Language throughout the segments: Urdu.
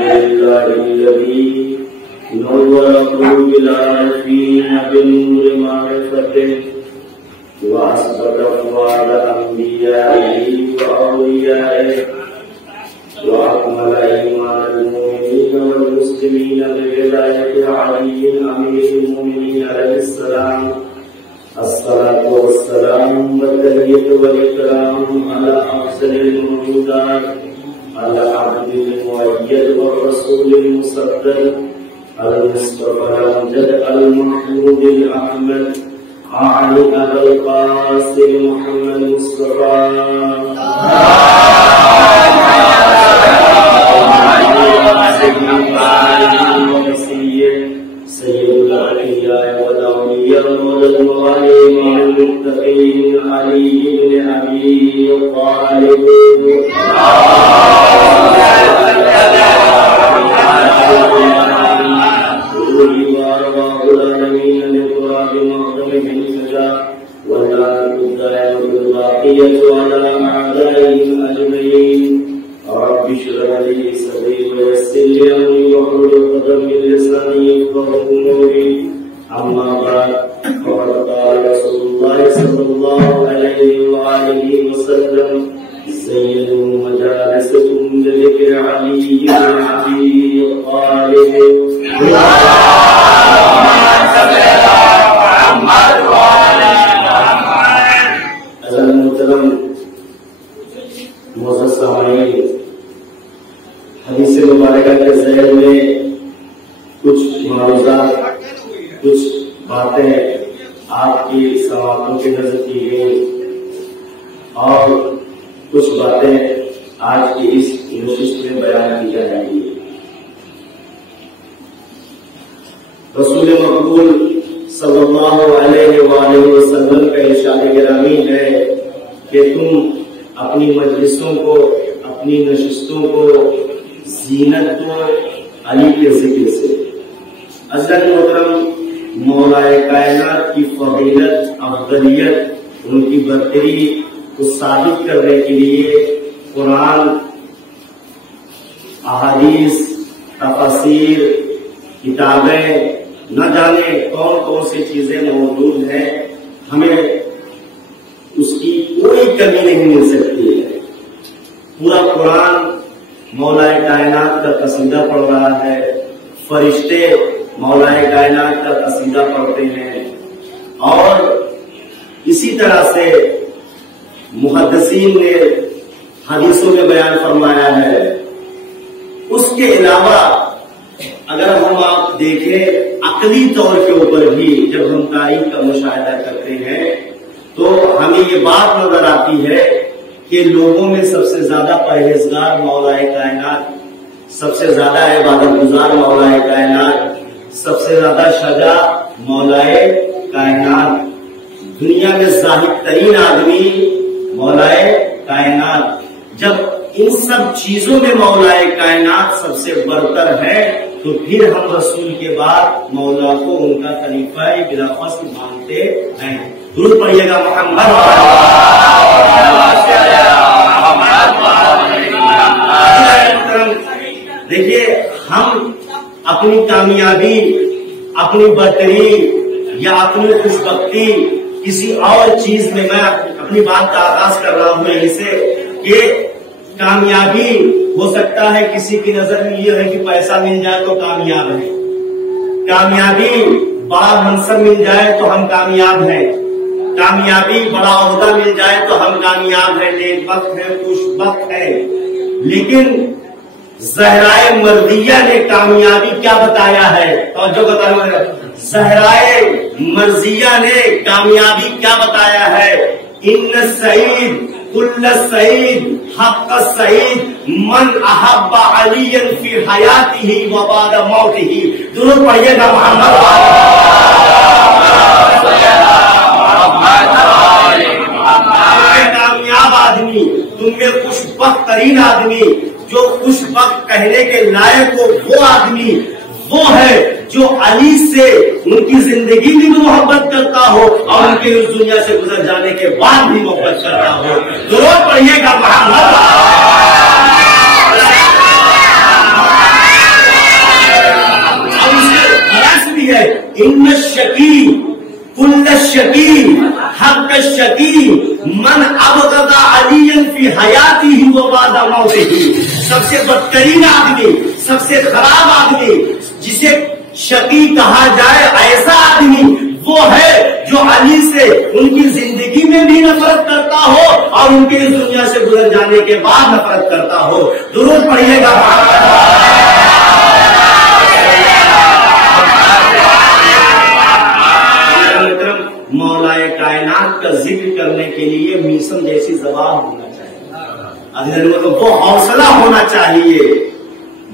لله الذي نور قلوب العارفين بنور معرفته وأثبت فؤاد أنبيائه وأوليائه وأكمل إيمان المؤمنين والمسلمين بولاية علي أمير المؤمنين عليه السلام. الصلاة والسلام والتحية والإكرام على أفضل الموجودات، على عبد المؤيد والرسول المصدق المصطفى الأمجد المحمود الأحمد علي أبا القاسم محمد مصطفى سيد الأنبياء والأولياء والمظالم والمتقين علي بن أبي طالب واللعنة الدائمة الباقية على أعدائهم أجمعين. رب اشرح لي صدري ويسر لي أمري واحلل عقدة من لساني يفقهوا قولي. أما بعد، فقد قال رسول الله صلى الله عليه وآله وسلم: زينوا مجالسكم بذكر علي بن أبي طالب. معزز سامعین، حدیث مبارکہ کے ذیل میں کچھ معروضات، کچھ باتیں آپ کی سماعتوں کی نظر کی گئی اور کچھ باتیں آج کی اس نشست میں بیان کی جائیں گی. رسول مقبول صلی اللہ علیہ وآلہ وسلم کا ارشاد گرامی ہے کہ تم اپنی مجلسوں کو، اپنی نشستوں کو زینت دو علی کے ذکر سے. حضرت محترم مولائے کائنات کی فضیلت، افضلیت، ان کی برتری کو ثابت کرنے کے لیے قرآن، احادیث، تفاسیر، کتابیں، نہ جانے کون کون سی چیزیں موجود ہیں، ہمیں اس کی کوئی کمی نہیں مل سکتی ہے. پورا قرآن مولائے کائنات کا قصیدہ پڑھ رہا ہے، فرشتے مولائے کائنات کا قصیدہ پڑھتے ہیں، اور اسی طرح سے محدثین نے حدیثوں میں بیان فرمایا ہے. اس کے علاوہ اگر ہم آپ دیکھیں عقلی طور کے اوپر بھی جب ہم تاریخ کا مشاہدہ کرتے ہیں تو ہمیں یہ بات نظر آتی ہے کہ لوگوں میں سب سے زیادہ پرہیزگار مولائے کائنات، سب سے زیادہ عبادت گزار مولائے کائنات، سب سے زیادہ شجاع مولائے کائنات، دنیا میں زاہد ترین آدمی مولائے کائنات. جب ان سب چیزوں میں مولائے کائنات سب سے برتر ہے تو پھر ہم رسول کے بعد مولا کو ان کا خلیفہ بلا فصل مانتے ہیں. درود پڑھیے گا محمد. دیکھیے، ہم اپنی کامیابی، اپنی برتری یا اپنی خوشبختی کسی اور چیز میں، میں اپنی بات کا آغاز کر رہا ہوں یہیں سے کہ کامیابی ہو سکتا ہے کسی کی نظر میں یہ ہے کہ پیسہ مل جائے تو کامیاب ہے، کامیابی بڑا منصب مل جائے تو ہم کامیاب ہیں، کامیابی بڑا عہدہ مل جائے تو ہم کامیاب ہیں، نیک بخت ہے، خوش بخت ہے. لیکن زہرائے مرضیہ نے کامیابی کیا بتایا ہے؟ توجہ بتاؤ، زہرائے مرضیہ نے کامیابی کیا بتایا ہے؟ ان السعید کل السعید حق السعید من احب علی فی حیاتہ و بعد موتہ. درود پڑھیے گا محمد. کامیاب آدمی، تم میں خوش بخت ترین آدمی، جو خوش بخت کہنے کے لائق ہو، وہ آدمی وہ ہے جو علی سے ان کی زندگی میں بھی محبت کرتا ہو اور ان کے اس دنیا سے گزر جانے کے بعد بھی محبت کرتا ہو. درود پڑھیے گا محمد. ان الشقی کل الشقی حق الشقی من ابغض علیا فی حیاتہ و بعد موتہ. سب سے بدترین آدمی، سب سے خراب آدمی جسے شقی کہا جائے ایسا آدمی وہ ہے جو علی سے ان کی زندگی میں بھی نفرت کرتا ہو اور ان کے اس دنیا سے گزر جانے کے بعد نفرت کرتا ہو. درود پڑھیے گا. مولا کائنات کا ذکر کرنے کے لیے میسم جیسی زبان ہونا چاہیے، وہ حوصلہ ہونا چاہیے.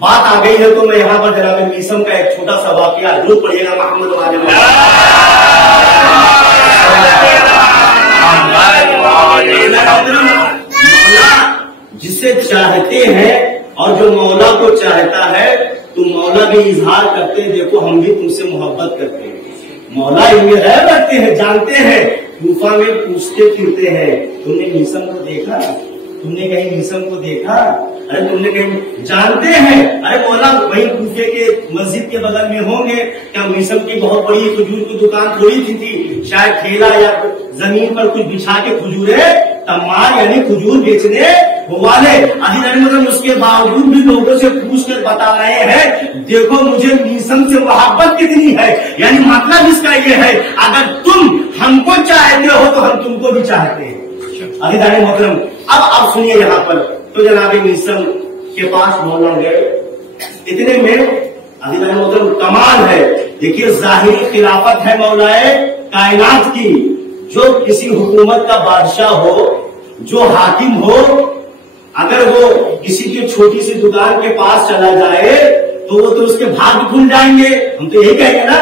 بات آ گئی ہے تو میں یہاں پر جناب میسم کا ایک چھوٹا سا واقعہ درود پڑھیے گا محمد والے. مولا جسے چاہتے ہیں اور جو مولا کو چاہتا ہے تو مولا بھی اظہار کرتے ہیں دیکھو ہم بھی تم سے محبت کرتے ہیں. مولا ان میں غیب رکھتے ہیں، جانتے ہیں. کوفہ میں پوچھتے پھرتے ہیں تم نے میسم کو دیکھا، تم نے کہیں میسم کو دیکھا، ارے تم نے کہیں جانتے ہیں. ارے مولا وہی کوفے کے مسجد کے بغل میں ہوں گے، کیا میسم کی بہت بڑی کھجور کی دکان تھوڑی تھی، شاید ٹھیلا یا زمین پر کچھ بچھا کے کھجورے تمار یعنی کھجور بیچنے والے. مطلب اس کے باوجود بھی لوگوں سے پوچھ کر بتا رہے ہیں دیکھو مجھے میسم سے محبت کتنی ہے. یعنی مطلب اس کا یہ ہے اگر تم ہم کو چاہتے ہو تو ہم تم کو بھی چاہتے ہیں. عزیزان محترم اب سنیے یہاں پر تو جناب میسم کے پاس مولا گئے. اتنے میں عزیزان محترم کمال ہے. دیکھیے ظاہری خلافت ہے مولا کائنات کی. جو کسی حکومت کا بادشاہ ہو، جو حاکم ہو، اگر وہ کسی کی چھوٹی سی دکان کے پاس چلا جائے تو وہ تو اس کے بھاگ کھل جائیں گے. ہم تو یہی کہیں گے نا.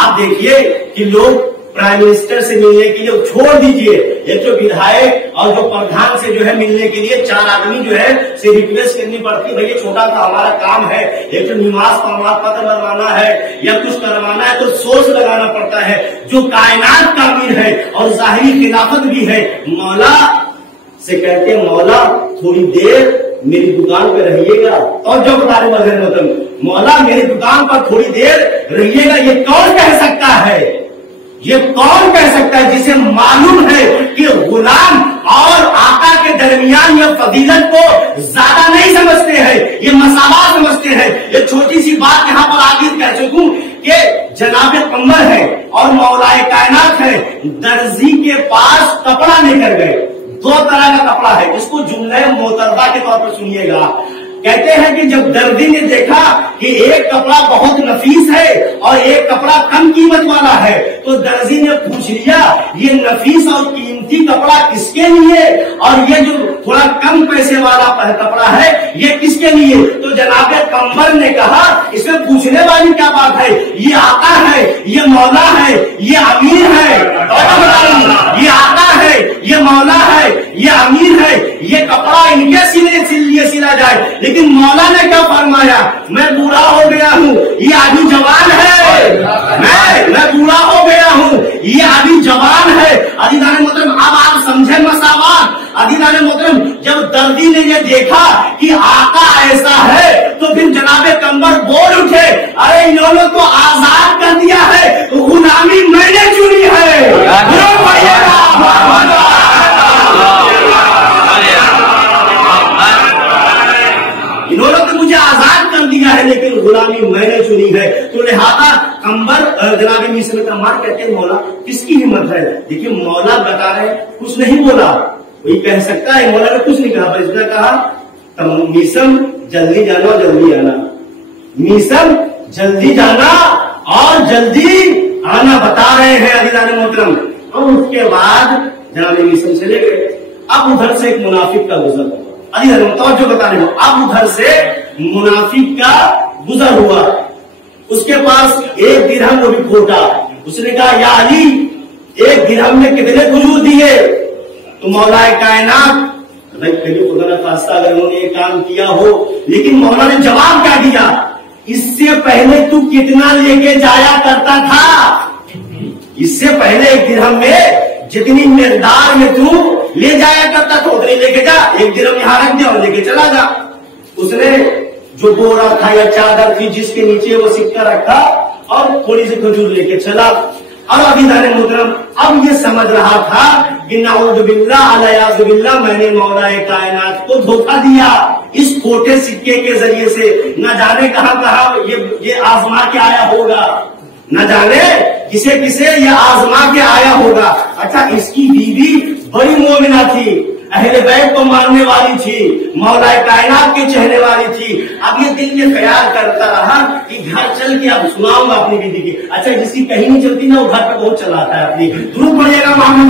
آپ دیکھیے کہ لوگ پرائم منسٹر سے ملنے کے لیے چھوڑ دیجئے، ایک جو ودھائک اور جو پردھان سے جو ہے ملنے کے لیے 4 آدمی جو ہے سے ریکویسٹ کرنی پڑتی ہے. بھائی یہ چھوٹا سا ہمارا کام ہے، ایک جو نماز پرمات پتر بنوانا ہے یا کچھ کروانا ہے تو سوچ لگانا پڑتا ہے. جو کائنات کا امیر ہے اور ظاہری خلافت بھی ہے مولا سے کہتے ہیں مولا تھوڑی دیر میری دکان پہ رہیے گا. اور جو بتا رہے مظہر مطلب مولا میری دکان پر تھوڑی دیر رہیے گا. یہ کون کہہ سکتا ہے؟ یہ کون کہہ سکتا ہے جسے معلوم ہے کہ غلام اور آقا کے درمیان یہ فضیلت کو زیادہ نہیں سمجھتے ہیں، یہ مساوات سمجھتے ہیں. یہ چھوٹی سی بات یہاں پر آگے کہہ سکوں کہ جناب قمر ہے اور مولا کائنات ہے، درزی کے پاس کپڑا لے کر گئے. 2 طرح کا کپڑا ہے، اس کو جملہ معترضہ کے طور پر سنیے گا. کہتے ہیں کہ جب دردی نے دیکھا کہ ایک کپڑا بہت نفیس ہے اور ایک کپڑا کم قیمت والا ہے تو درزی نے پوچھ لیا یہ نفیس اور قیمتی کپڑا کس کے لیے اور یہ جو تھوڑا کم پیسے والا کپڑا ہے یہ کس کے لیے. تو جناب قمر نے کہا اس میں پوچھنے والی کیا بات ہے، یہ آقا ہے، یہ مولا ہے، یہ امیر ہے. یہ آقا ہے، یہ مولا ہے، یہ امیر ہے، یہ کپڑا ان کے لیے سلا جائے. لیکن مولا نے کیا فرمایا میں بوڑھا ہو گیا ہوں، یہ ابھی جوان ہے. میں بوڑھا ہو گیا ہوں، یہ ابھی جوان ہے. عزیزان محترم اب آپ سمجھیں مساوات. عزیزان محترم جب دردی نے یہ دیکھا کہ آقا ایسا ہے تو پھر جناب قمر بول اٹھے ارے انہوں نے تو آزاد کر دیا ہے، غلامی میں نے چنی ہے. انہوں نے تو مجھے آزاد کر دیا ہے لیکن غلامی میں نے چنی ہے. تو لہذا قمر جناب میسم قمر کہتے ہیں مولا کس کی ہمت ہے. دیکھیے مولا بتا رہے کچھ نہیں بولا، وہی کہہ سکتا ہے مولا نے کچھ نہیں کہا، بس اس نے کہا میسم جلدی جانا اور جلدی آنا، میسم جلدی جانا اور جلدی آنا بتا رہے ہیں عزیزان محترم. اور اس کے بعد جناب میسم چلے گئے. اب ادھر سے ایک منافق کا گزر ہوا. توجہ بتا رہے ہو. اب ادھر سے منافق کا گزر ہوا، اس کے پاس 1 درہم وہ بھی کھوٹا. اس نے کہا یا علی 1 درہم میں کتنے کھجور دیے؟ تو مولا کائنات خدا نہ خواستہ اگر انہوں نے یہ کام کیا ہو، لیکن مولا نے جواب کیا دیا اس سے پہلے تو کتنا لے کے جایا کرتا تھا؟ اس سے پہلے 1 درہم میں جتنی مقدار میں تو لے جایا کرتا تھا اتنی لے کے جا. 1 درہم یہاں رکھ دیا اور لے کے چلا جا. اس نے جو بورا تھا یا چادر تھی جس کے نیچے وہ سکہ رکھا اور تھوڑی سی کھجور لے کے چلا. اور عزیزان محترم اب یہ سمجھ رہا تھا کہ نعوذ باللہ علیہ باللہ میں نے مولا کائنات کو دھوکہ دیا اس کھوٹے سکے کے ذریعے سے. نہ جانے کہاں کہاں یہ آزما کے آیا ہوگا, نہ جانے کسے کسے یہ آزما کے آیا ہوگا. اچھا اس کی بیوی بڑی مومنہ تھی, اہل بیت کو ماننے والی تھی, مولا کائنات کے چہنے والی تھی. اب یہ دل میں خیال کرتا رہا کہ گھر چل کے اب سناؤں گا اپنی بیوی کی. اچھا جس کی کہیں نہیں چلتی نا وہ گھر پہ بہت چلاتا ہے اپنی. درود پڑھیے گا محمد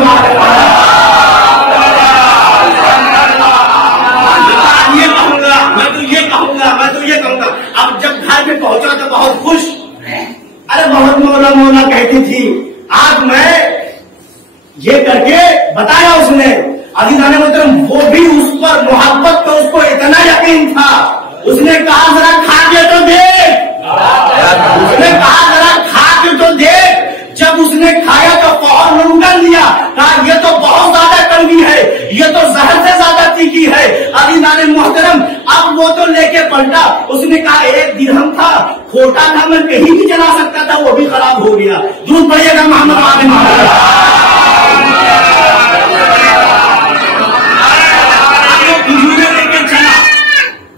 میں تو یہ کہوں گا. اب جب گھر پہ پہنچا تو بہت خوش, ارے بہت مولا مولا کہتی تھی. آج میں یہ کر کے بتایا اس نے. عزیزان محترم وہ بھی اس پر محبت تو اس کو اتنا یقین تھا, اس نے کہا ذرا کھا کے تو دیکھ, اس نے کہا ذرا کھا کے تو دیکھ. جب اس نے کھایا تو فوراً منگل دیا, کہا یہ تو بہت زیادہ کڑوی ہے, یہ تو زہر سے زیادہ تیکھی ہے. عزیزان محترم اب وہ تو لے کے پلٹا, اس نے کہا 1 درہم تھا, کھوٹا تھا, میں کہیں بھی چلا سکتا تھا, وہ بھی خراب ہو گیا. درود پڑھیے گا محمد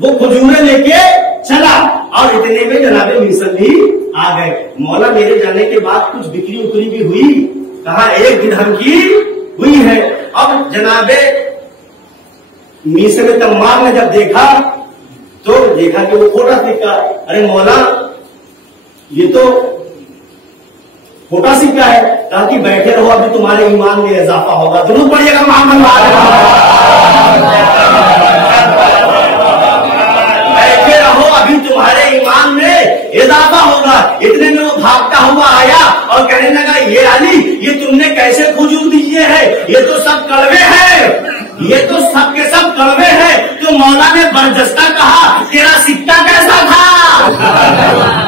وہ کھجورے لے کے چلا اور اتنے میں جناب میسر بھی آ گئے. مولا میرے جانے کے بعد کچھ بکری اکری بھی ہوئی, کہا 1 درہم کی ہوئی ہے. اب جناب میسر تمام نے جب دیکھا تو دیکھا کہ وہ کھوٹا سکہ. ارے مولا یہ تو کھوٹا سکہ ہے. کہا کہ بیٹھے رہو, ابھی تمہارے ایمان میں اضافہ ہوگا. درود پڑھیے گا محمد ابھی تمہارے ایمان میں اضافہ ہوگا. اتنے میں وہ بھاگتا ہوا آیا اور کہنے لگا یہ علی یہ تم نے کیسے کھجور دیے ہیں, یہ تو سب کڑوے ہیں, یہ تو سب کے سب کڑوے ہیں. تو مولا نے برجستہ کہا تیرا سکہ کیسا تھا,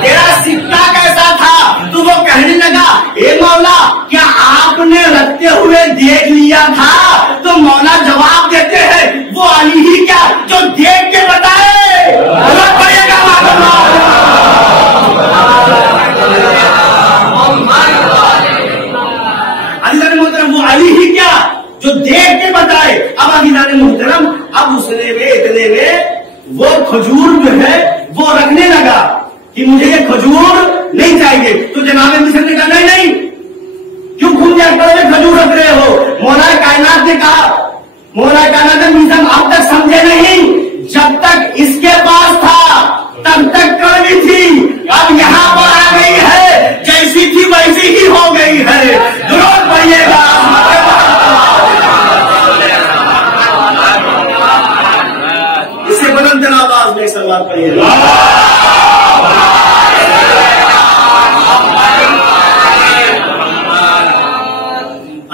تیرا سکہ کیسا تھا. تو وہ کہنے لگا اے مولا کیا آپ نے رکھتے ہوئے دیکھ لیا تھا. تو مولا جواب دیتے ہیں وہ علی ہی کیا جو دیکھ کے بتائے. وہ علی ہی کیا جو دیکھ کے بتائے. اب عزیزان محترم اب اس نے اتنے میں وہ کھجور جو ہے وہ رکھنے لگا کہ مجھے یہ کھجور نہیں چاہیے. تو جناب مصر نے کہا نہیں کیوں گھوم جاتے کھجور رکھ رہے ہو. مولا کائنات نے کہا, مولا کائنات نے مصر اب تک سمجھے نہیں, جب تک اس کے پاس تھا تب تک کڑوی تھی, اب یہاں پر آ گئی ہے جیسی تھی ویسی ہی ہو گئی ہے. درود پڑھیے گا. اسے بلند آواز میں سلوات پڑھیے گا.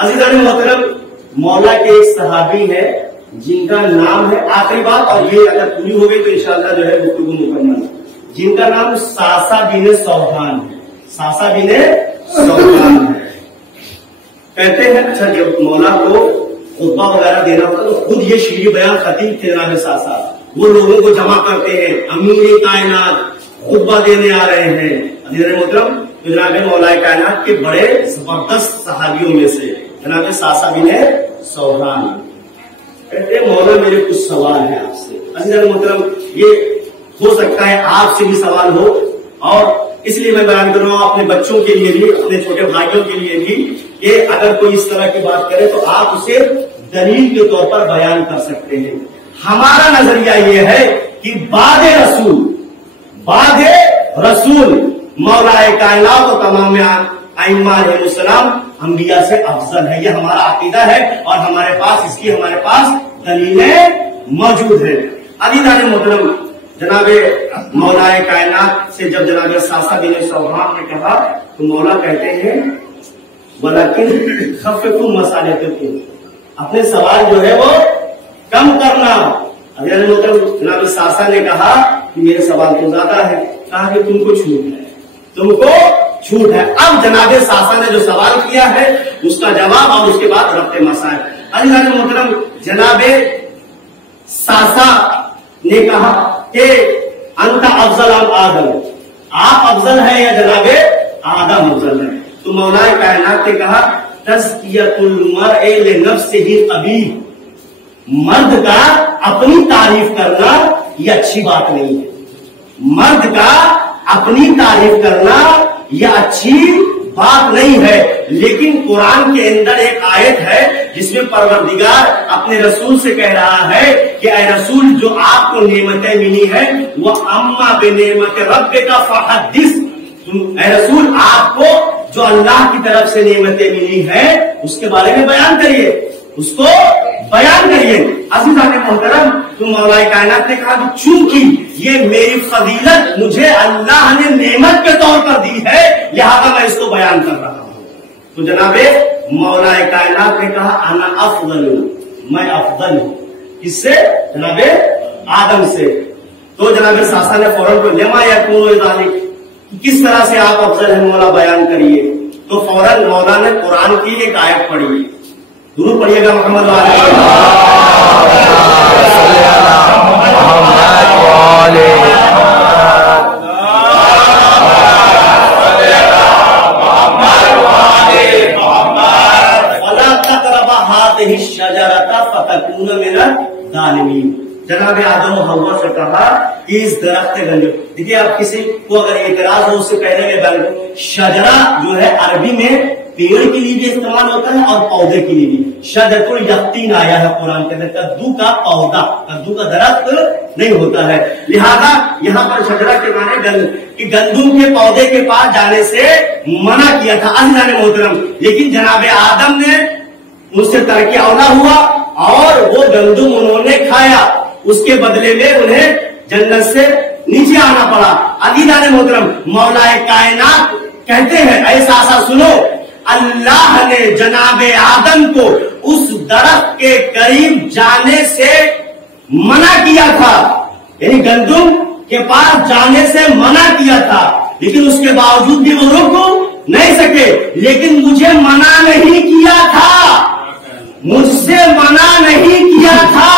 عزیزان محترم مولا کے ایک صحابی ہے جن کا نام ہے, آخری بات اور یہ اگر پوری ہو گئی تو انشاءاللہ جو ہے گفتگو مکمل, جن کا نام ساسا بن سوحان ہے. ساسا بن سوحان ہے. کہتے ہیں اچھا جب مولا کو خطبہ وغیرہ دینا ہوتا تو خود یہ شیعہ بیان خطیب تھے جناب ساسا, وہ لوگوں کو جمع کرتے ہیں, امیر کائنات خطبہ دینے آ رہے ہیں. عزیزان محترم جناب مولا کائنات کے بڑے زبردست صحابیوں میں سے جناب ساسا بن سوحان کہتے ہیں مولا میرے کچھ سوال ہے آپ سے. عزیزان محترم یہ ہو سکتا ہے آپ سے بھی سوال ہو, اور اس لیے میں بیان کر رہا ہوں اپنے بچوں کے لیے بھی, اپنے چھوٹے بھائیوں کے لیے بھی, کہ اگر کوئی اس طرح کی بات کرے تو آپ اسے دلیل کے طور پر بیان کر سکتے ہیں. ہمارا نظریہ یہ ہے کہ بعد رسول مولا کائنات و تمام ائمہ علیہ السلام انبیاء سے افضل ہے. یہ ہمارا عقیدہ ہے اور ہمارے پاس دلیلیں موجود ہیں. عزیزان محترم جناب مولا کائنات سے جب جناب ساسا بن سوحان نے کہا تو مولا کہتے ہیں ولیکن خففوا مصالحکم, اپنے سوال جو ہے وہ کم کرنا. عزیزان محترم جناب ساسا نے کہا کہ میرے سوال تو زیادہ ہے. کہا کہ تم کو چھوٹ ہے. اب جناب ساسا نے جو سوال کیا ہے اس کا جواب اور اس کے بعد ربط مسائل. عزیزان محترم جناب ساسا نے کہا کہ انت افضل ام آدم, آپ افضل ہیں یا جناب آدم افضل ہے. تو مولا کائنات نے کہا تزکیۃ المرء لنفسہ قبیح، مرد کا اپنی تعریف کرنا یہ اچھی بات نہیں ہے. مرد کا اپنی تعریف کرنا یہ اچھی بات نہیں ہے. لیکن قرآن کے اندر ایک آیت ہے جس میں پروردگار اپنے رسول سے کہہ رہا ہے کہ اے رسول جو آپ کو نعمتیں ملی ہیں وہ اما بنعمت ربک فحدث، اے رسول آپ کو جو اللہ کی طرف سے نعمتیں ملی ہیں اس کے بارے میں بیان کریے، اس کو بیان کریے. عزیزان محترم، تو مولا کائنات نے کہا کہ چونکہ یہ میری فضیلت مجھے اللہ نے نعمت کے طور پر دی ہے لہذا میں اس کو بیان کر رہا ہوں. تو جناب مولا کائنات نے کہا انا افضل، میں افضل ہوں. کس سے؟ جناب آدم سے. تو جناب ساسا نے فوراً کو لما یکون ذالک، کس طرح سے آپ افضل ہیں مولا بیان کریے. تو فوراً مولا نے قرآن کی ایک آیت پڑھی، ضرور پڑھیے گا محمد جناب آدم و حوا سے کہا کہ اس درخت گنج، دیکھیے آپ کسی کو اگر اعتراض ہو اس سے پہلے شجرا جو ہے عربی میں پیڑ کے لیے بھی استعمال ہوتا ہے اور پودے کے لیے بھی. شجرۃ الیقطین آیا ہے قرآن کے اندر، کدو کا پودا، کدو کا درخت نہیں ہوتا ہے. لہذا یہاں پر شجرا کے معنی کہ گندم کے پودے کے پاس جانے سے منع کیا تھا عزیزان محترم. لیکن جناب آدم نے اس سے ترک اولا ہوا اور وہ گندم انہوں نے کھایا، اس کے بدلے میں انہیں جنت سے نیچے آنا پڑا. عزیزان محترم، مولا کائنات کہتے ہیں ایسا سنو، اللہ نے جناب آدم کو اس درخت کے قریب جانے سے منع کیا تھا، یعنی گندم کے پاس جانے سے منع کیا تھا، لیکن اس کے باوجود بھی وہ رک نہیں سکے. لیکن مجھے منع نہیں کیا تھا، مجھ سے منع نہیں کیا تھا،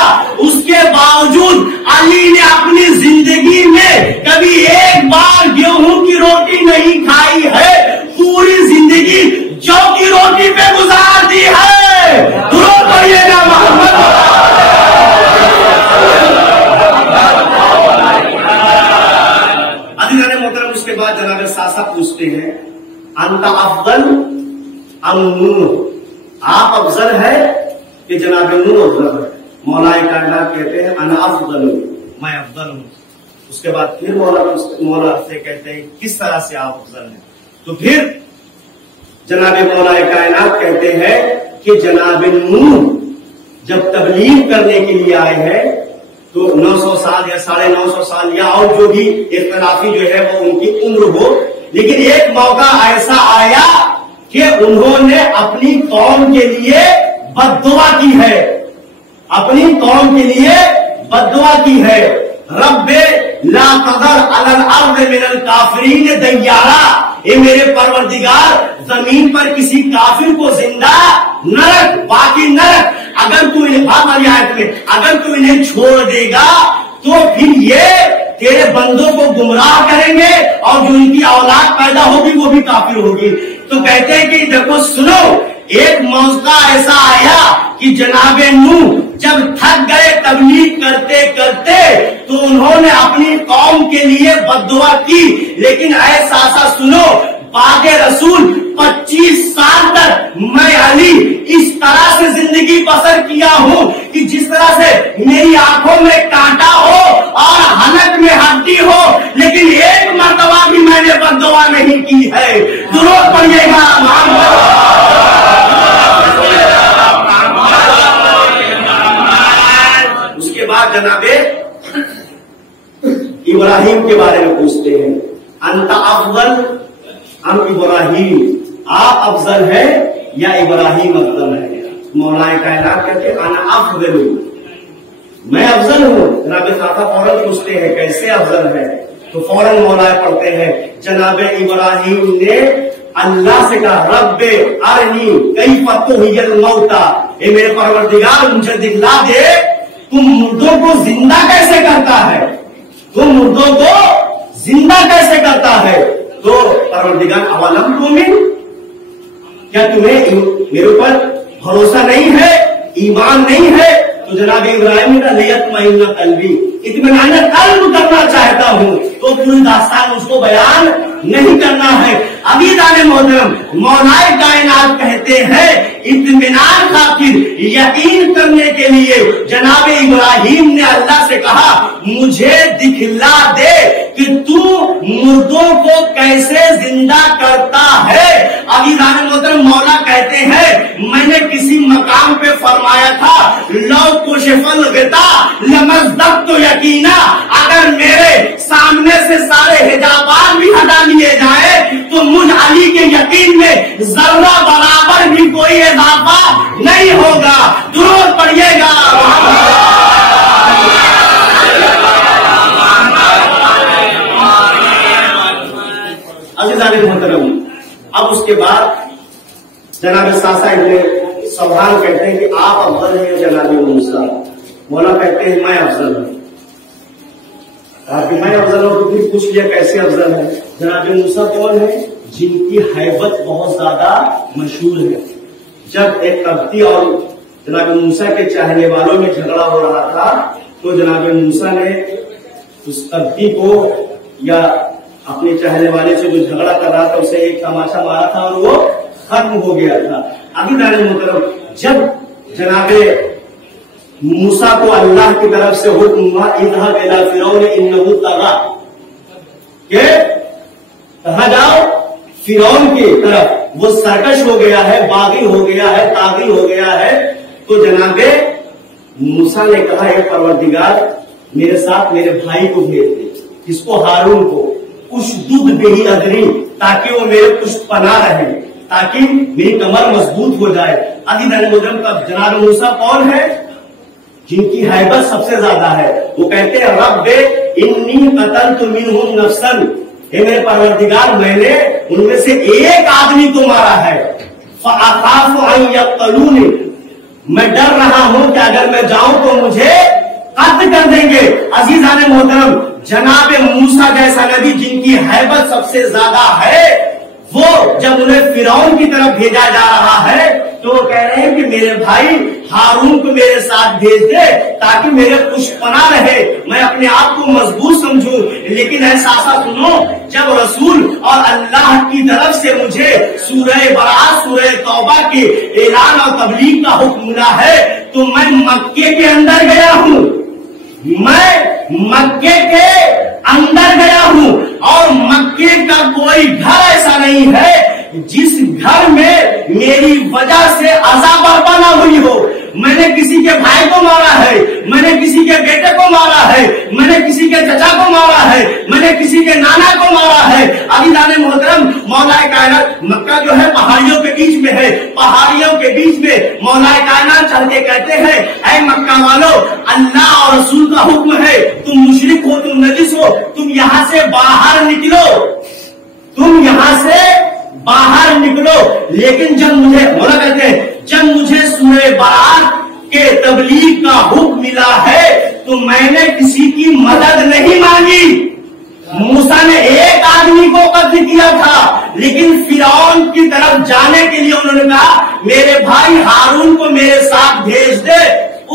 اس کے باوجود علی نے اپنی زندگی میں کبھی ایک بار گیہوں کی روٹی نہیں کھائی ہے، پوری زندگی جو کی روٹی پہ گزار دی ہے. درود پڑھیے گا محمد. عزیزان محترم، اس کے بعد جناب ساسا پوچھتے ہیں انت افضل ام نوح، آپ افضل ہے کہ جناب نوح افضل ہے؟ مولا کائنات کہتے ہیں انا افضل، میں افضل ہوں. اس کے بعد پھر مولا سے کہتے ہیں کس طرح سے آپ افضل ہیں؟ تو پھر جناب مولا کائنات کہتے ہیں کہ جناب نوح جب تبلیغ کرنے کے لیے آئے ہیں تو 900 سال یا 950 سال یا اور جو بھی اختلافی جو ہے وہ ان کی عمر ہو، لیکن ایک موقع ایسا آیا کہ انہوں نے اپنی قوم کے لیے بد دعا کی ہے، اپنی قوم کے لیے بد دعا کی ہے. رب لا تذر علی الارض من الکافرین دیارا، اے میرے پروردگار زمین پر کسی کافر کو زندہ نہ رکھ، باقی نہ رکھ. اگر تو انہیں بات والی آیت میں اگر تو انہیں چھوڑ دے گا تو پھر یہ تیرے بندوں کو گمراہ کریں گے اور جو ان کی اولاد پیدا ہوگی وہ بھی کافر ہوگی. تو کہتے ہیں کہ دیکھو سنو، ایک موقع ایسا آیا کہ جناب نوح جب تھک گئے تبلیغ کرتے کرتے تو انہوں نے اپنی قوم کے لیے بد دعا کی. لیکن ایسا سنو، بعد رسول 25 سال تک میں علی اس طرح سے زندگی بسر کیا ہوں کہ جس طرح سے میری آنکھوں میں کانٹا ہو اور حلق میں ہڈی ہو، لیکن ایک مرتبہ بھی میں نے بد دعا نہیں کی ہے. درود پڑھیے گا اس کے بعد جناب ابراہیم کے بارے میں پوچھتے ہیں انت افضل ام ابراہیم، آپ افضل ہے یا ابراہیم افضل ہے؟ مولا کائنات کہتے ہیں انا افضل، میں افضل ہوں. جناب صاحب فوراً پوچھتے ہیں کیسے افضل ہے؟ تو فوراً مولا پڑھتے ہیں جناب ابراہیم نے اللہ سے کہا رب ارنی کیف تحیی الموتى، اے میرے پروردگار مجھے دکھلا دے تم مردوں کو زندہ کیسے کرتا ہے، تم مردوں کو زندہ کیسے کرتا ہے. تو پروردگار اولم مومن، کیا تمہیں میرے اوپر بھروسہ نہیں ہے، ایمان نہیں ہے؟ تو جناب ابراہیم کا لیطمئن قلبی، اطمینان قلب کرنا چاہتا ہوں، تو پوری داستان اس کو بیان نہیں کرنا ہے۔ ابھی دان محترم مولائے کائنات کہتے ہیں اطمینان خاطر یقین کرنے کے لیے جناب ابراہیم نے اللہ سے کہا مجھے دکھلا دے کہ تو مردوں کو کیسے زندہ کرتا ہے۔ ابھی دان محترم مولا کہتے ہیں میں نے کسی مقام پہ فرمایا تھا لو کشف الغطاء لمزدقت یقینا، اگر میرے سامنے سے سارے حجابات بھی ہٹا لیے جائیں تو مجھ علی کے یقین میں ذرہ برابر بھی کوئی اضافہ نہیں ہوگا۔ درود پڑھیے گا۔ عزیزان محترم، اب اس کے بعد جناب ساسا ابن سبحان کہتے ہیں کہ آپ افضل ہیں جناب موسیٰ۔ مولا کہتے ہیں میں افضل ہوں۔ میں افضل ہوں تو پھر پوچھ لیا کیسے افضل ہے؟ جناب موسیٰ کون ہے؟ جن کی حیبت بہت زیادہ مشہور ہے۔ جب ایک قبطی اور جناب موسیٰ کے چاہنے والوں میں جھگڑا ہو رہا تھا تو جناب موسیٰ نے اس قبطی کو یا اپنے چاہنے والے سے جو جھگڑا کر رہا تھا اسے ایک تماچا مارا تھا اور وہ ختم ہو گیا تھا۔ ابھی دانے محترم جب جناب موسیٰ کو اللہ کی طرف سے حکم ہوا اذهب الى فرعون انه طغى، کہ کہاں جاؤ فرعون کی طرف، وہ سرکش ہو گیا ہے، باغی ہو گیا ہے، طاغی ہو گیا ہے۔ تو جناب موسیٰ نے کہا اے پروردگار میرے ساتھ میرے بھائی کو بھیج دے، اس کو ہارون کو، اشدد بہ اذری، تاکہ وہ میرے پشت پناہ رہے، تاکہ میری کمر مضبوط ہو جائے۔ ابھی جناب موسیٰ کون ہے؟ جن کی حیبت سب سے زیادہ ہے۔ وہ کہتے ہیں رب انی قتلت منہم نفسا، اے میرے پروردگار میں نے ان میں سے ایک آدمی کو مارا ہے، فاخاف ان یقتلونی، میں ڈر رہا ہوں کہ اگر میں جاؤں تو مجھے قتل کر دیں گے۔ عزیزان محترم جناب موسیٰ جیسا نبی جن کی حیبت سب سے زیادہ ہے، وہ جب انہیں فرعون کی طرف بھیجا جا رہا ہے تو وہ کہہ رہے ہیں کہ میرے بھائی ہارون کو میرے ساتھ بھیج دے تاکہ میرے پشت پناہ رہے، میں اپنے آپ کو مضبوط سمجھوں۔ لیکن احساسا سنو، جب رسول اور اللہ کی طرف سے مجھے سورہ برات سورہ توبہ کے اعلان اور تبلیغ کا حکم ملا ہے تو میں مکے کے اندر گیا ہوں، میں مکے کے اندر گیا ہوں، اور مکے کا کوئی گھر ایسا نہیں ہے جس گھر میں میری وجہ سے عذاب برپا نہ ہوئی ہو۔ میں نے کسی کے بھائی کو مارا ہے، میں نے کسی کے بیٹے کو مارا ہے، میں نے کسی کے چچا کو مارا ہے، میں نے کسی کے نانا کو مارا ہے۔ ابھی دانے محترم مولا کائنات، مکہ جو ہے پہاڑیوں کے بیچ میں ہے، پہاڑیوں کے بیچ میں مولا کائنات چل کے کہتے ہیں اے مکہ والو، اللہ اور رسول کا حکم ہے، تم مشرک ہو، تم نجس ہو، تم یہاں سے باہر نکلو، تم یہاں سے باہر نکلو۔ لیکن جب مجھے مولا کہتے ہیں جب مجھے سورہ برات کے تبلیغ کا حکم ملا ہے تو میں نے کسی کی مدد نہیں مانگی۔ موسیٰ نے ایک آدمی کو قتل کیا تھا، لیکن فرعون کی طرف جانے کے لیے انہوں نے کہا میرے بھائی ہارون کو میرے ساتھ بھیج دے،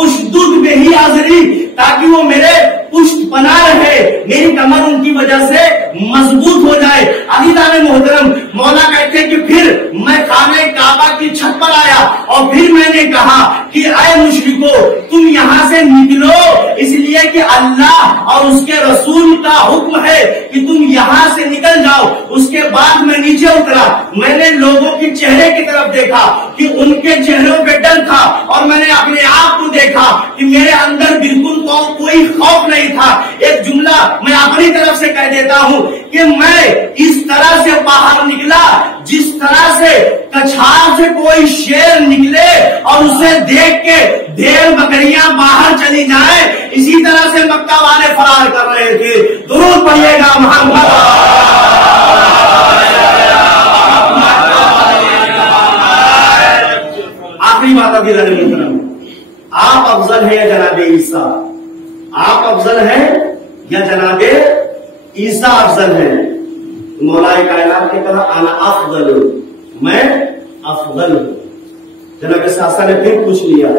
اشدد بہ اذری، تاکہ وہ میرے پشت پناہ رہے، میری کمر ان کی وجہ سے مضبوط ہو جائے۔ عزیزان محترم مولا کہتے ہیں کہ پھر میں خانہ کعبہ کی چھت پر آیا اور پھر میں نے کہا کہ اے مشرکو تم یہاں سے نکلو، اس لیے کہ اللہ اور اس کے رسول کا حکم ہے کہ تم یہاں سے نکل جاؤ۔ اس کے بعد میں نیچے اترا، میں نے لوگوں کے چہرے کی طرف دیکھا کہ ان کے چہروں پہ ڈر تھا، اور میں نے اپنے آپ کو دیکھا کہ میرے اندر بالکل کوئی خوف نہیں تھا۔ ایک جملہ میں اپنی طرف سے کہہ دیتا ہوں کہ میں اس طرح سے باہر نکلا جس طرح سے کچھار سے کوئی شیر نکلے اور اسے دیکھ کے بھیڑ بکریاں باہر چلی جائیں، اسی طرح سے مکہ والے فرار کر رہے تھے۔ درود پڑھیے گا محمد۔ آخری بات ابھی محترم، آپ افضل ہیں یا جناب عیسیٰ؟ آپ افضل ہیں یا جناب عیسیٰ افضل ہیں؟ مولا کائنات نے کہا انا افضل، میں افضل ہوں۔ جناب ساسا نے پھر پوچھ لیا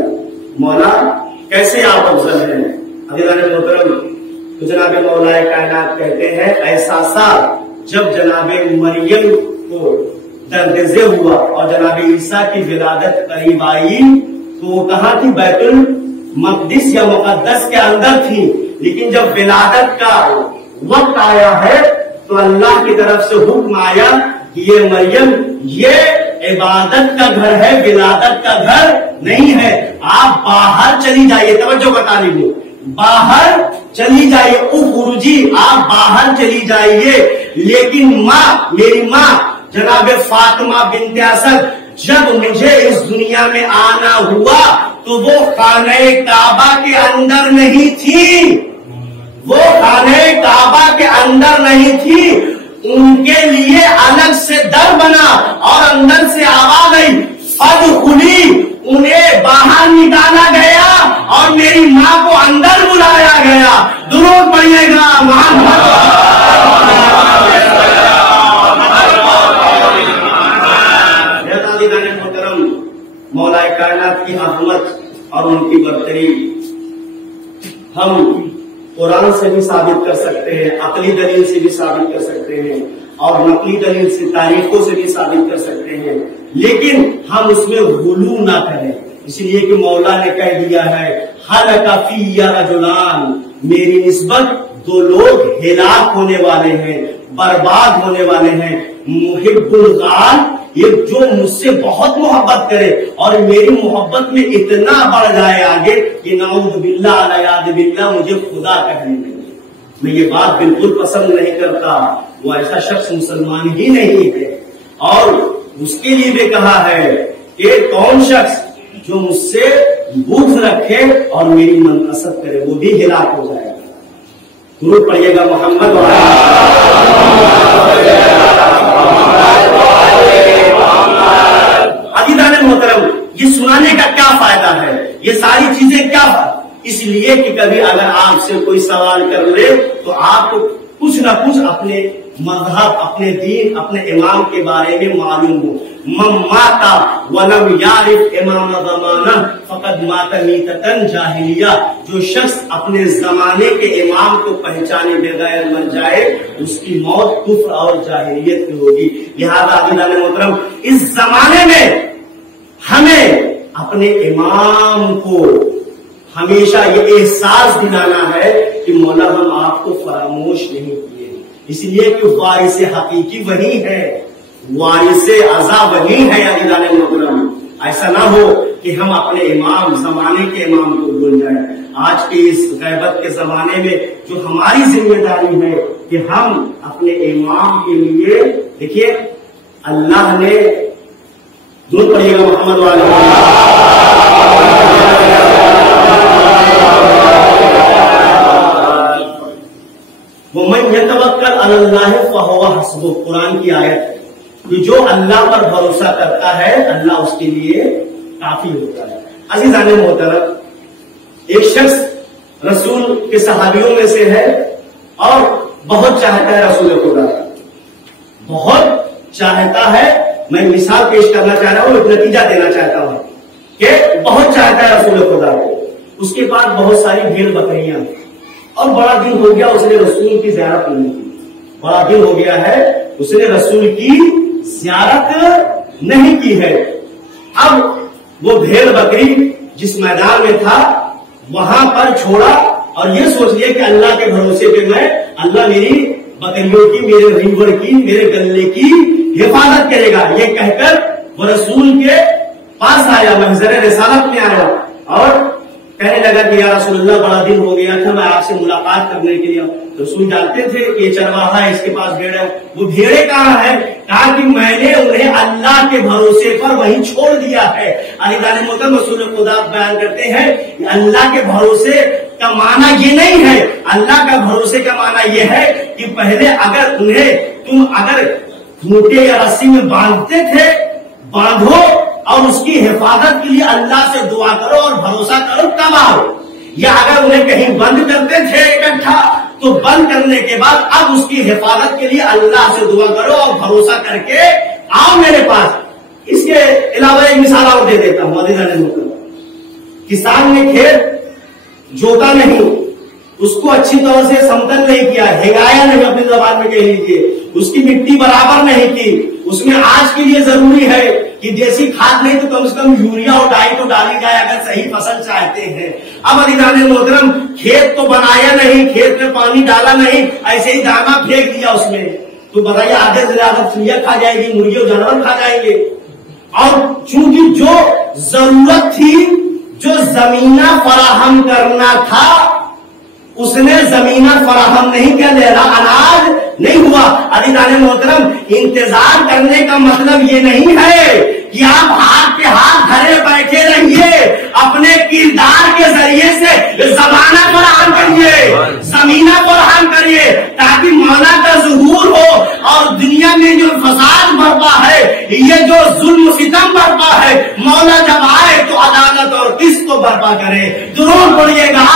مولا کیسے آپ افضل ہیں؟ عزیزان محترم، تو جناب مولا کائنات کہتے ہیں ایسا سا جب جناب مریم کو دردزے ہوا اور جناب عیسیٰ کی ولادت قریب آئی تو وہ کہاں تھی؟ بیت المقدس یا مقدس کے اندر تھی، لیکن جب ولادت کا وقت آیا ہے تو اللہ کی طرف سے حکم آیا کہ یہ مریم یہ عبادت کا گھر ہے، ولادت کا گھر نہیں ہے، آپ باہر چلی جائیے۔ توجہ بتا لیجیے، باہر چلی جائیے، او خروجی، آپ باہر چلی جائیے۔ لیکن ماں، میری ماں جناب فاطمہ بنت اسد جب مجھے اس دنیا میں آنا ہوا تو وہ خانہ کعبہ کے اندر نہیں تھی، وہ خانہ کعبہ کے اندر نہیں تھی، ان کے لیے الگ سے در بنا اور اندر سے آواز آئی فادخلی، انہیں باہر نکالا گیا اور میری ماں کو اندر بلایا گیا۔ درود پڑھیے گا محترم، مولا کائنات کی عظمت اور ان کی برتری ہم قرآن سے بھی ثابت کر سکتے ہیں، عقلی دلیل سے بھی ثابت کر سکتے ہیں اور نقلی دلیل سے، تاریخوں سے بھی ثابت کر سکتے ہیں، لیکن ہم اس میں غلو نہ کریں، اس لیے کہ مولا نے کہہ دیا ہے حلق فی رجلان، میری نسبت دو لوگ ہلاک ہونے والے ہیں، برباد ہونے والے ہیں، محب الغال، یہ جو مجھ سے بہت محبت کرے اور میری محبت میں اتنا بڑھ جائے آگے کہ نعوذ باللہ علیہ باللہ مجھے خدا کہنے لگے، میں یہ بات بالکل پسند نہیں کرتا، وہ ایسا شخص مسلمان ہی نہیں ہے۔ اور اس کے لیے بھی کہا ہے کہ کون شخص جو مجھ سے بغض رکھے اور میری منقصد کرے وہ بھی ہلاک ہو جائے گا۔ درود پڑھیے گا محمد عزیزان محترم، یہ سنانے کا کیا فائدہ ہے؟ یہ ساری چیزیں کیا؟ اس لیے کہ کبھی اگر آپ سے کوئی سوال کر لے تو آپ کو کچھ نہ کچھ اپنے مذہب، اپنے دین، اپنے امام کے بارے میں معلوم ہو۔ من مات ولم یعرف امام زمانہ فقد مات میتۃ جاہلیہ، جو شخص اپنے زمانے کے امام کو پہچانے بغیر مر جائے اس کی موت کفر اور جاہلیت کی ہوگی۔ لہذا عزیزان محترم، اس زمانے میں ہمیں اپنے امام کو ہمیشہ یہ احساس دلانا ہے کہ مولا ہم آپ کو فراموش نہیں کیے، اس لیے کہ وارث حقیقی وہی ہے، وارث اعظم وہی ہے۔ عزیزان محترم، ایسا نہ ہو کہ ہم اپنے امام، زمانے کے امام کو بھول جائیں۔ آج کے اس غیبت کے زمانے میں جو ہماری ذمہ داری ہے کہ ہم اپنے امام کے لیے، دیکھیے اللہ نے درود پڑھیے گا محمد والے، وَمَن يَتَوَكَّلْ عَلَى اللَّهِ فَهُوَ حَسْبُهُ، قرآن کی آیت ہے کہ جو اللہ پر بھروسہ کرتا ہے اللہ اس کے لیے کافی ہوتا ہے۔ عزیزان محترم، ایک شخص رسول کے صحابیوں میں سے ہے اور بہت چاہتا ہے رسول خدا، بہت چاہتا ہے، میں مثال پیش کرنا چاہ رہا ہوں، ایک نتیجہ دینا چاہتا ہوں کہ بہت چاہتا ہے رسول خدا کو، اس کے پاس بہت ساری بھیڑ بکریاں اور بڑا دن ہو گیا اس نے رسول کی زیارت نہیں کی، بڑا دن ہو گیا ہے اس نے رسول کی زیارت نہیں کی ہے۔ اب وہ بھیڑ بکری جس میدان میں تھا وہاں پر چھوڑا اور یہ سوچ لیا کہ اللہ کے بھروسے پہ میں، اللہ میری بکریوں کی، میرے ریوڑ کی، میرے گلے کی حفاظت کرے گا، یہ کہہ کر وہ رسول کے پاس آیا، محضر رسالت میں آیا اور کہنے لگا کہ یا رسول اللہ بڑا دن ہو گیا تھا، میں آپ سے ملاقات کرنے کے لیے۔ رسول جانتے تھے کہ یہ چرواہا ہے، اس کے پاس بھیڑ ہے، وہ بھیڑیں کہاں ہے؟ کہا کہ میں نے انہیں اللہ کے بھروسے پر وہیں چھوڑ دیا ہے۔ عزیزان محترم، رسول خدا بیان کرتے ہیں کہ اللہ کے بھروسے کا معنی یہ نہیں ہے، اللہ کا بھروسے کا معنی یہ ہے کہ پہلے اگر انہیں تم اگر گھوٹے یا رسی میں باندھتے تھے باندھو اور اس کی حفاظت کے لیے اللہ سے دعا کرو اور بھروسہ کرو تب آؤ، یا اگر انہیں کہیں بند کرتے تھے اکٹھا تو بند کرنے کے بعد اب اس کی حفاظت کے لیے اللہ سے دعا کرو اور بھروسہ کر کے آؤ میرے پاس. اس کے علاوہ ایک مثال اور دے دیتا ہوں. کسان نے کھیت جوتا نہیں, اس کو اچھی طرح سے سمتل نہیں کیا, ہگایا نہیں, اپنی زبان میں کہہ لیجیے, اس کی مٹی برابر نہیں کی, اس میں آج کے لیے ضروری ہے کہ دیسی کھاد نہیں تو کم سے کم یوریا اور ڈائی تو ڈالی جائے اگر صحیح فصل چاہتے ہیں. اب عزیزان محترم کھیت تو بنایا نہیں, کھیت میں پانی ڈالا نہیں, ایسے ہی دانا پھینک دیا اس میں, تو بتائیے آدھے سے زیادہ چڑیا کھا جائے گی, مرغی اور جانور کھا جائیں گے. اور چونکہ جو ضرورت تھی, جو زمینہ فراہم کرنا تھا, اس نے زمینہ فراہم نہیں کیا, لہذا اناج نہیں ہوا. عزیزان محترم انتظار کرنے کا مطلب یہ نہیں ہے کہ آپ ہاتھ پہ ہاتھ دھرے بیٹھے رہیے, اپنے کردار کے ذریعے سے زمانہ فراہم کریے, زمینہ فراہم کریے تاکہ مولا کا ظہور ہو. اور دنیا میں جو فساد برپا ہے, یہ جو ظلم و ستم برپا ہے, مولا جب آئے تو عدالت اور قسط کو برپا کرے. درود پڑھیے گا.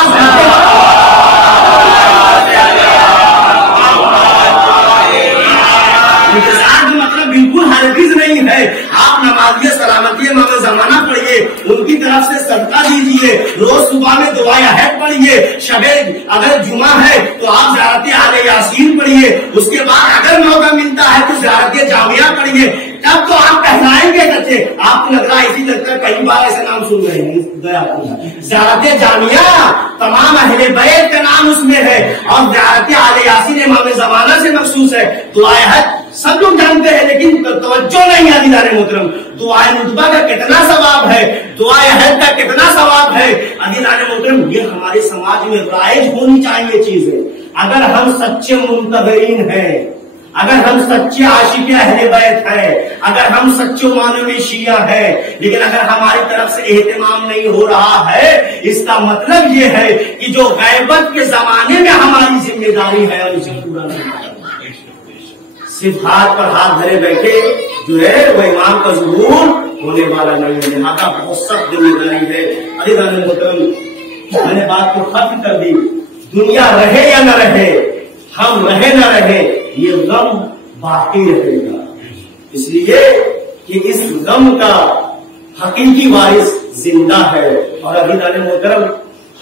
مطلب بالکل ہرگز نہیں ہے. آپ نمازی سلامتی امام زمانہ پڑھیے, ان کی طرف سے صدقہ دیجیے, روز صبح میں دعائے عہد پڑھیے, شبے اگر جمعہ ہے تو آپ زیارت آل یاسین پڑھیے, اس کے بعد اگر موقع ملتا ہے تو زیارت جامعہ پڑھیے. تب تو آپ کہلائیں گے بچے. آپ کو لگ رہا ہے اسی لگتا ہے کئی بار ایسے نام سن رہے ہیں. زیارت جامعہ تمام اہل بیت کا نام اس میں ہے, اور زیارت آل یاسین امام زمانہ سے مخصوص ہے. دعائے عہد سب لوگ جانتے ہیں لیکن توجہ نہیں ہے. عزیزان محترم دعائے ندبہ کا کتنا ثواب ہے, دعائے عہد کا کتنا ثواب ہے. عزیزان محترم یہ ہمارے سماج میں رائج ہونی چاہیے چیزیں. اگر ہم سچے منتظرین ہیں, اگر ہم سچے عاشق اہل بیت ہیں, اگر ہم سچے مانوی شیعہ ہیں, لیکن اگر ہماری طرف سے اہتمام نہیں ہو رہا ہے, اس کا مطلب یہ ہے کہ جو غیبت کے زمانے میں ہماری ذمہ داری ہے اسے پورا نہیں کرنا. صرف ہاتھ پر ہاتھ دھرے بیٹھے جو ہے وہ امام کا ظہور ہونے والا نہیں ہے. لہٰذا بہت سخت ذمہ داری ہے. عزیزان محترم میں نے بات کو ختم کر دی. دنیا رہے یا نہ رہے, ہم رہے نہ رہے, یہ غم باقی رہے گا. اس لیے کہ اس غم کا حقیقی وارث زندہ ہے. اور عزیزان محترم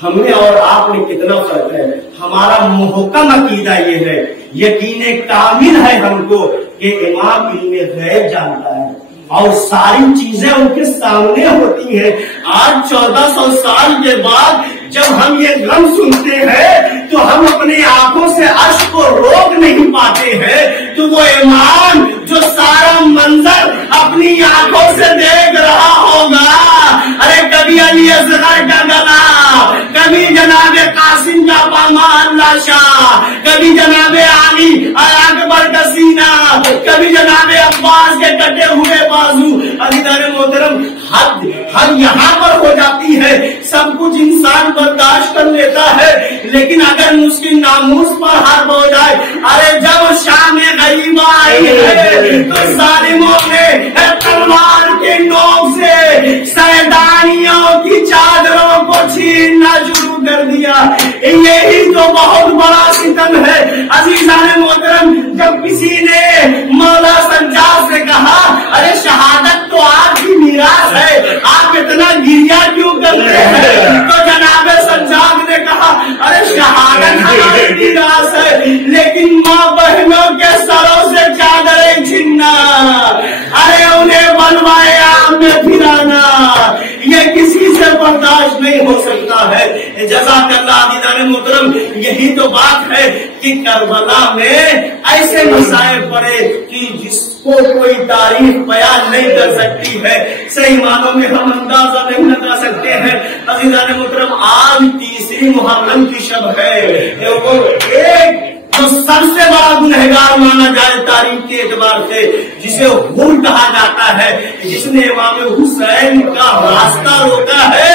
ہم میں اور آپ میں کتنا فرق ہے. ہمارا محکم عقیدہ یہ ہے, یقین کامل ہے ہم کو کہ امام علم غیب جانتا ہے اور ساری چیزیں ان کے سامنے ہوتی ہیں. آج 1400 سال کے بعد جب ہم یہ غم سنتے ہیں تو ہم اپنی آنکھوں سے اشک کو روک نہیں پاتے ہیں. تو وہ امام جو سارا منظر اپنی آنکھوں سے دیکھ رہا ہوگا, ارے کبھی علی اصغر کا گلا, کبھی جناب قاسم کا پامال اللہ شاہ, کبھی جناب علی اکبر کا سینہ, کبھی جناب عباس کے کٹے ہوئے بازو. عزیزان محترم حد یہاں پر ہو جاتی ہے. سب کچھ انسان برداشت کر لیتا ہے, لیکن اگر مسلم ناموس پر حرب ہو جائے, ارے جب شام غریبہ آئی ہے تو ظالموں نے تلوار کے نوک سے سیدانیوں کی چادروں کو چھیننا شروع کر دیا. یہی تو بہت بڑا ستم ہے. عزیزان محترم جب کسی نے مولا سجاد سے کہا ارے شہادت تو آپ کی میراث ہے, آپ اتنا گریا کیوں کرتے ہیں, تو جناب سجاد نے کہا ارے شہادت ہماری میراث ہے, لیکن ماں بہنوں کے سروں سے چادریں چھیننا, ارے انہیں بلوائے عام میں پھرانا, یہ کسی سے برداشت نہیں ہو سکتا ہے. جزاک اللہ. عزیزان محترم یہی تو بات ہے کہ کربلا میں ایسے مسائل پڑے کہ جس کو کوئی تاریخ بیان نہیں کر سکتی ہے, صحیح معنوں میں ہم اندازہ نہیں لگا سکتے ہیں. عزیزان محترم آج 3 محرم کی شب ہے, ایک جو سب سے بڑا گنہگار مانا جائے تاریخ کے اعتبار سے, جسے غول کہا جاتا ہے, جس نے امام حسین کا راستہ روکا ہے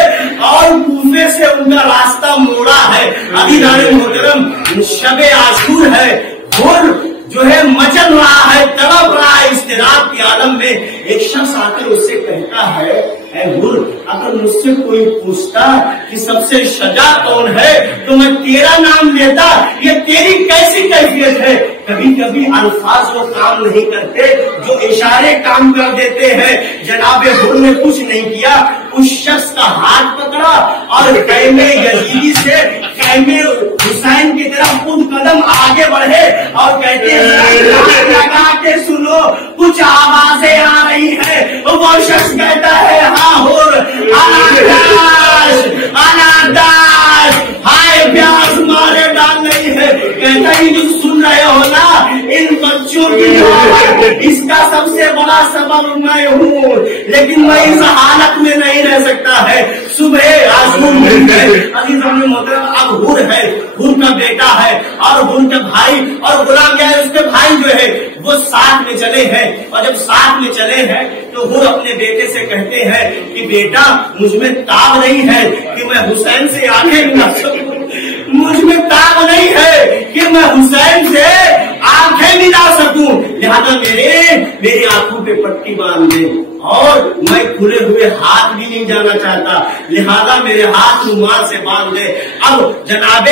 اور کوفے سے ان کا راستہ موڑا ہے. عزیزان محترم شب عاشور ہے, غول جو ہے مچل رہا ہے, تڑپ رہا ہے اضطراب کے عالم میں. ایک شخص آ کر اس سے کہتا ہے اے حور اگر مجھ سے کوئی پوچھتا کہ سب سے شجاع کون ہے تو میں تیرا نام لیتا، یہ تیری کیسی کیفیت ہے؟ کبھی کبھی الفاظ وہ کام نہیں کرتے جو اشارے کام کر دیتے ہیں۔ جناب حور نے کچھ نہیں کیا، اس شخص کا ہاتھ پکڑا اور خیمے یزیدی سے خیمے حسین کی طرف خود قدم آگے بڑھے اور کہتے ہیں لگا کے سنو کچھ آوازیں آ رہی ہے۔ وہ شخص کہتا ہے ہاں حور اناداش ہائے پیاس مارے ڈال رہی ہے۔ کہتا ہی جو سن رہے ہو نا ان بچوں کی اس کا سب سے بڑا سبب میں ہوں، لیکن میں اس حالت میں نہیں رہ سکتا ہے۔ صبح آسمان عزیزان محترم اب حور ہے، حور کا بیٹا ہے اور حور کا بھائی اور غلام کیا ہے اس کے بھائی جو ہے وہ ساتھ میں چلے ہیں، اور جب ساتھ میں چلے ہیں تو حور اپنے بیٹے سے کہتے ہیں کہ بیٹا مجھ میں تاب نہیں ہے کہ میں حسین سے آنکھیں ملا سکوں، مجھ میں تاب نہیں ہے کہ میں حسین سے آنکھیں ملا سکوں، لہذا میری آنکھوں پہ پٹی باندھ دے اور میں کھلے ہوئے ہاتھ بھی نہیں جانا چاہتا، لہذا میرے ہاتھ رومال سے باندھ دے۔ اب جناب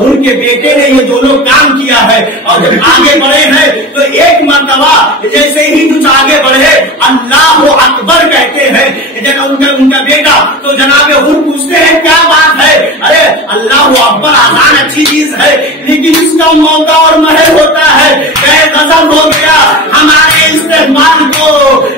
حور کے بیٹے نے یہ دونوں کام کیا ہے اور جب آگے بڑھے ہیں تو ایک مرتبہ جیسے ہی کچھ آگے بڑھے اللہ اکبر کہتے ہیں جب ان کا بیٹا، تو جناب حور پوچھتے ہیں کیا بات ہے؟ ارے اللہ اکبر آسان اچھی چیز ہے لیکن اس کا موقع اور محل ہوتا ہے، غضب ہو گیا ہمارے استعمال کو،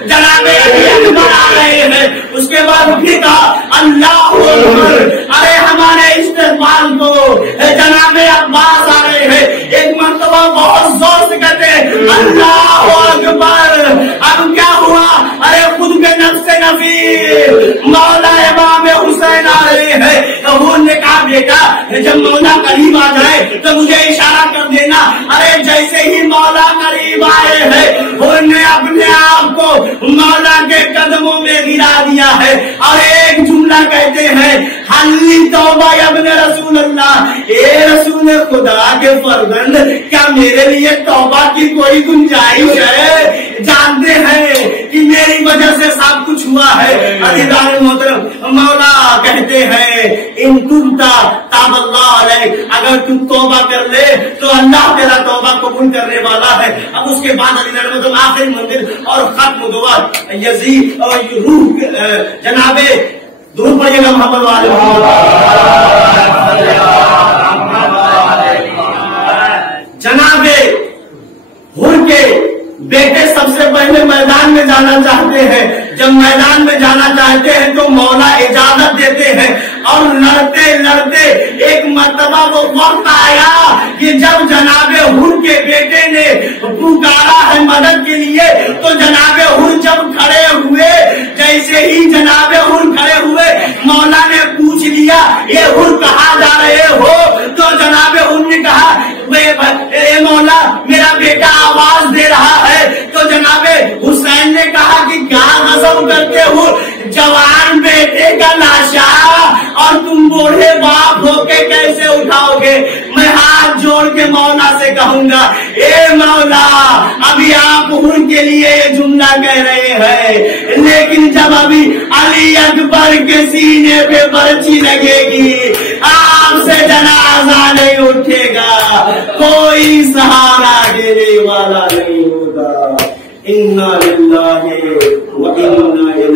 جناب اکبر آ رہے ہیں، اس کے بعد پھر کہا اللہ اکبر، ارے ہمارے استعمال کو جناب عباس آ رہے ہیں، ایک مرتبہ بہت زور سے کہتے ہیں اللہ اکبر۔ اب کیا ہوا؟ ارے خود کے نفس نفیر مولا امام حسین آ رہے ہیں۔ حور نے کہا بیٹا جب مولا قریب آ جائے تو مجھے اشارہ کر دینا۔ ارے جیسے ہی مولا قریب آئے ہیں حور نے اپنے آپ کو مولا کے قدموں میں گرا دیا ہے اور ایک جملہ کہتے ہیں حلی توبہ ابن رسول اللہ، اے رسول خدا کے فرزند کیا میرے لیے توبہ کی کوئی گنجائش ہے؟ جانتے ہیں کہ میری وجہ سے سب کچھ ہوا ہے۔ عزیزان محترم مولا کہتے ہیں ان کنتا تاب اللہ علیک، اگر تم توبہ کر لے تو اللہ تیرا توبہ قبول کرنے والا ہے۔ اب اس کے بعد عزیزان محترم آخری منزل اور ختم دعا یزید اور روح جناب دور پڑھیے گا محمد والے جناب حور کے بیٹے سب سے پہلے میدان میں جانا چاہتے ہیں، جب میدان میں جانا چاہتے ہیں تو مولا اجازت دیتے ہیں اور لڑتے لڑتے ایک مرتبہ وہ وقت آیا کہ جب جناب حور کے بیٹے نے پکارا ہے مدد کے لیے تو جناب حور جب کھڑے ہوئے، جیسے ہی جناب حور کھڑے ہوئے مولا نے پوچھ لیا یہ حور کہاں جا رہے ہو؟ تو جناب حور نے کہا اے مولا میرا بیٹا آواز دے رہا ہے۔ تو جناب حسین نے کہا کہ کیا غضب کرتے ہو، جوان بیٹے کا لاشا اور تم بوڑھے باپ ہو کے کیسے اٹھاؤ گے؟ میں ہاتھ جوڑ کے مولا سے کہوں گا اے مولا ابھی آپ حور کے لیے یہ جملہ کہہ رہے ہیں لیکن جب ابھی علی اکبر کے سینے پہ برچی لگے گی آپ سے جنازہ نہیں اٹھے گا، کوئی سہارا دینے والا نہیں ہوگا۔ انا للہ و انا الیہ